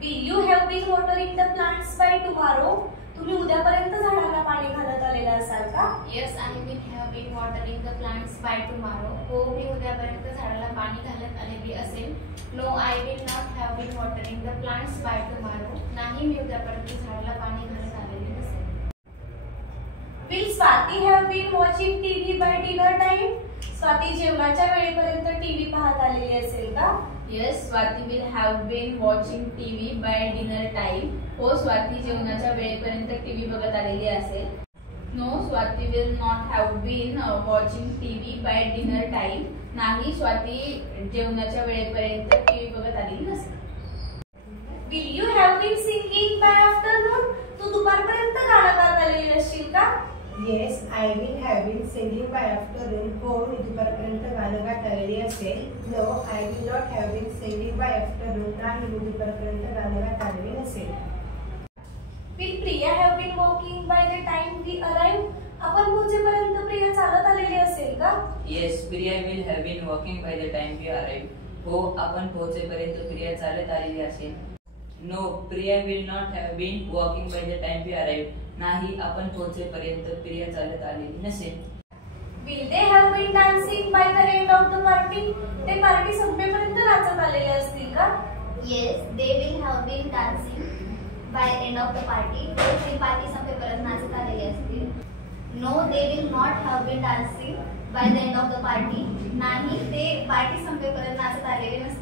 Will you have been watering the plants by tomorrow? तुम्ही उद्यापर्यंत झाडांना पाणी घालत आलेला असाल का? Yes, I will have been watering the plants by tomorrow. हो, मी उद्यापर्यंत झाडाला पाणी घालत आलेली असेल. No, I will not have been watering the plants by tomorrow. नाही, मी उद्यापर्यंत झाडाला पाणी घालत आलेली नसेल. Will Swati have been watching TV by dinner time? Swati जेवणाच्या वेळेपर्यंत टीव्ही पाहत आलेली असेल का? Yes, Swati will have been watching TV by dinner time. हो, स्वाती जेवणाच्या वेळेपर्यंत टीव्ही बघत आलेली असेल. No, Swati will not have been watching TV by dinner time. नाही, स्वाती जेवणाच्या वेळेपर्यंत टीव्ही बघत आलेली नसेल. Will you have been singing by afternoon? तू दुपारपर्यंत गाणं गात आलेली असशील का? Yes, I will have been singing by afternoon. हो, मी दुपारपर्यंत गाणं गात आलेली असेल. No, I will not have been singing by afternoon. नाही, मी दुपारपर्यंत गाणं गात आलेली नसेल. Will Priya have been walking by the time we arrived? आपण पोहोचेपर्यंत प्रिया चालत आलेली असेल का? Yes, Priya will have been walking by the time we arrived. हो, आपण पोहोचेपर्यंत प्रिया चालत आलेली असेल. No, Priya will not have been walking by the time we arrived. नाही, आपण पोहोचेपर्यंत प्रिया चालत आलेली नसेल. Will they have been dancing by the end of the party? ते पार्टी संपेपर्यंत नाचत आलेले असतील का? Yes, they will have been dancing by end of the party. ते पार्टी संपेपर्यंत नाचत आलेले असतील. No, they will not have been dancing by the end of the party. नाही, ते पार्टी संपेपर्यंत नाचत आलेले नसतील.